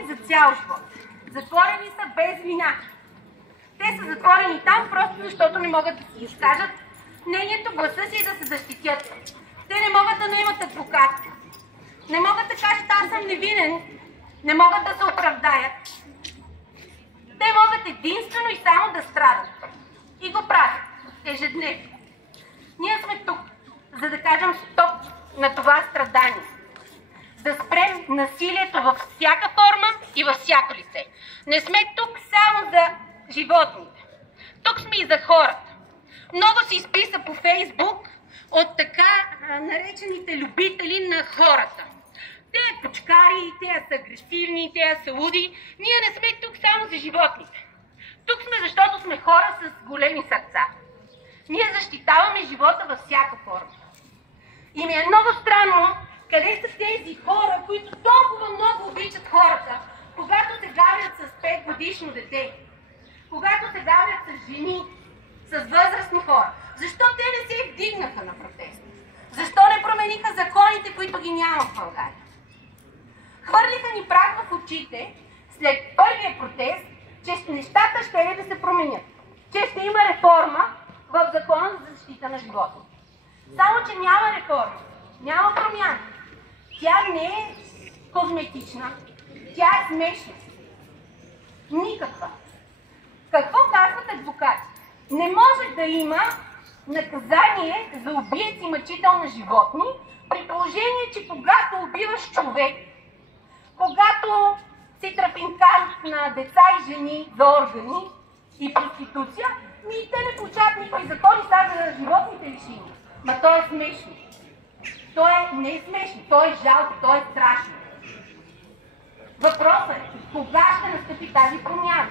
затворени за цял живот. Затворени са без вина. Те са затворени там просто защото не могат да си изкажат мнението, гласа си и да се защитят. Те не могат да наемат адвокат. Не могат да кажат аз съм невинен. Не могат да се оправдаят. Те могат единствено и само да страдат. И го правят ежедневно. Ние сме тук, за да кажем стоп на това страдание. Да спрем насилието във всяка форма и във всяко лице. Не сме тук само за животните. Тук сме и за хората. Много се изписа по Фейсбук от така наречените любители на хората. Те са почкари, те са агресивни, те са луди. Ние не сме тук само за животните. Тук сме, защото сме хора с големи сърца. Ние защитаваме живота във всяка форма. И ми е много странно, къде са тези хора, които толкова много обичат хората, когато се гаврят с 5-годишно дете, когато се гаврят с жени, с възрастни хора. Защо те не се вдигнаха на протест? Защо не промениха законите, които ги няма в България? Хвърлиха ни прах в очите след първия протест, че нещата ще ли да се променят, че ще има реформа в Закона за защита на животните. Само, че няма реформа, няма промяна. Тя не е козметична, тя е смешна. Никаква. Какво казват адвокати? Не може да има наказание за убиец и мъчител на животни, при положение, че когато убиваш човек, когато си трафинкант на деца и жени за органи и проституция, те не получават никакви закони, са за животните лишини. Ма то е смешно. То не е смешно, то е жалко, то е страшно. Въпросът е, кога ще настъпи тази промяна?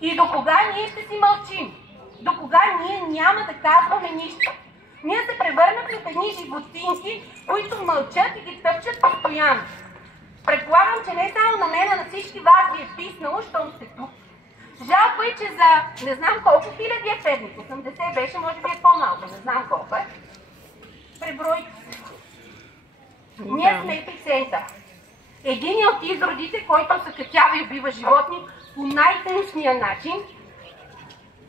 И до кога ние ще си мълчим? До кога ние няма да казваме нищо? Ние се превърнахме в едни животинки, които мълчат и ги тъпчат постоянно. Предполагам, че не само на мен, а на всички вас ви е писнало, щом сте тук. Жалко е, че за не знам колко хиляди е Перник, 80 беше, може би е по-малко, не знам колко е. Пребройте се. Ние сме епицентър. Един от изродите, който съкътява и убива животни по най-гнусния начин,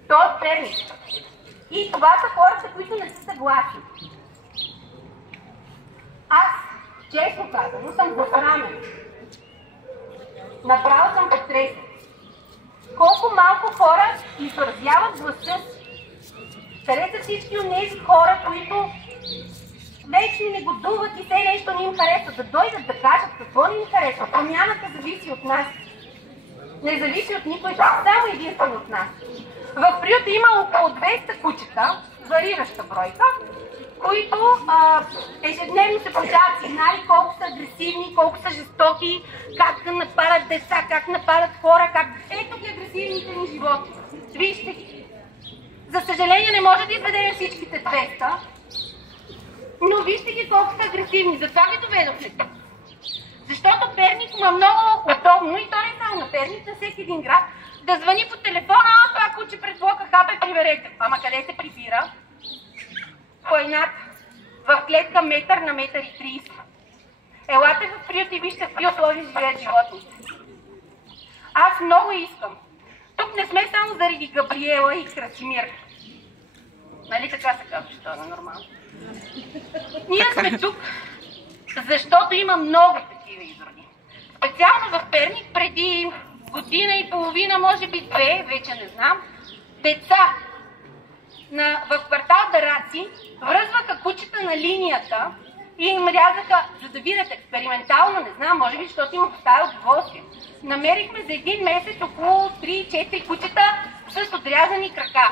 той е Перник. И това са хората, които не са съгласни. Аз, честно казано, съм засрамен. Направо съм потресен. Колко малко хора изразяват гласа си. Къде са всички от тези хора, които вече не годуват и те нещо не им харесва, да дойдат да кажат какво не им харесва. Промяната зависи от нас. Не зависи от никой, само единствено от нас. В приюта има около 200 кучета, варираща бройка, които ежедневно се получават сигнали колко са агресивни, колко са жестоки, как нападат деца, как нападат хора, как... Ето ги агресивните ни животни. Вижте ги. За съжаление не може да изведем всичките 200, но вижте ги колко са агресивни. Затова ги доведохме тук. Защото Перник му е много удобно, и то не само на Перник, на всеки един град, да звъни по телефона, това куче пред блока, хапе, приберете. Ама къде се прибира? По едната. В клетка метър на метър и 30. Елате в приют и вижте в какви условия живеят животните. Аз много искам. Тук не сме само заради Габриела и Красимир. Нали така се казва, що е нормално? Ние сме тук, защото има много такива изроди. Специално в Перник преди година и половина, може би 2, вече не знам, деца в квартал Дараци връзваха кучета на линията и им рязаха, за да видят експериментално, не знам, може би, защото им поставя удоволствие. Намерихме за един месец около 3-4 кучета с отрязани крака.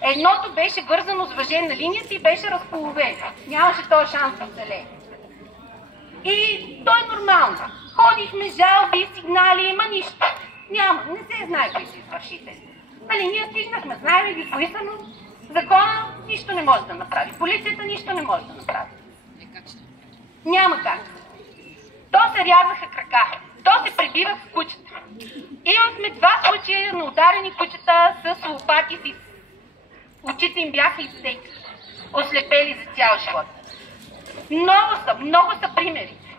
Едното беше вързано с въже на линията и беше разполовено. Нямаше този шанс да оцелее. И то е нормално. Ходихме жалби, сигнали, има нищо. Няма, не се знае кои са извършители. Нали, ние стигнахме, знаем ги кои са, но закона нищо не може да направи. Полицията нищо не може да направи. Няма как. То се рязаха крака. То се прибивах с кучета. Имахме 2 случая на ударени кучета с лопати си. Очите им бяха изсекли. Ослепели за цял живот. Много са примерите.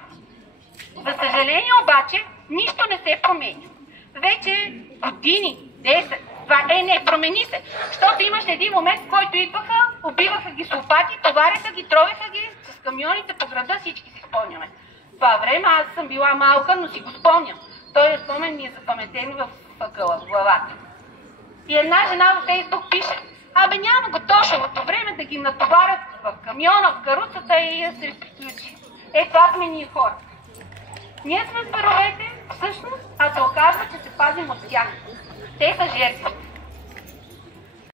За съжаление обаче, нищо не се променя. Вече години, 10, не, промени се. Защото имаше един момент, в който идваха, убиваха ги с лопати, товареха ги, тровеха ги с камионите по града, всички си спомняме. Това време аз съм била малка, но си го спомням. Той спомен ми е запаметен в въгъла, в главата. И една жена във Фейсбук пише: абе няма го тошовото време да ги натоварят в камиона, в каруцата и да се приключи. Това сме ние хората. Ние сме зверовете, всъщност, а се оказва, че се пазим от тях. Те са жертвите.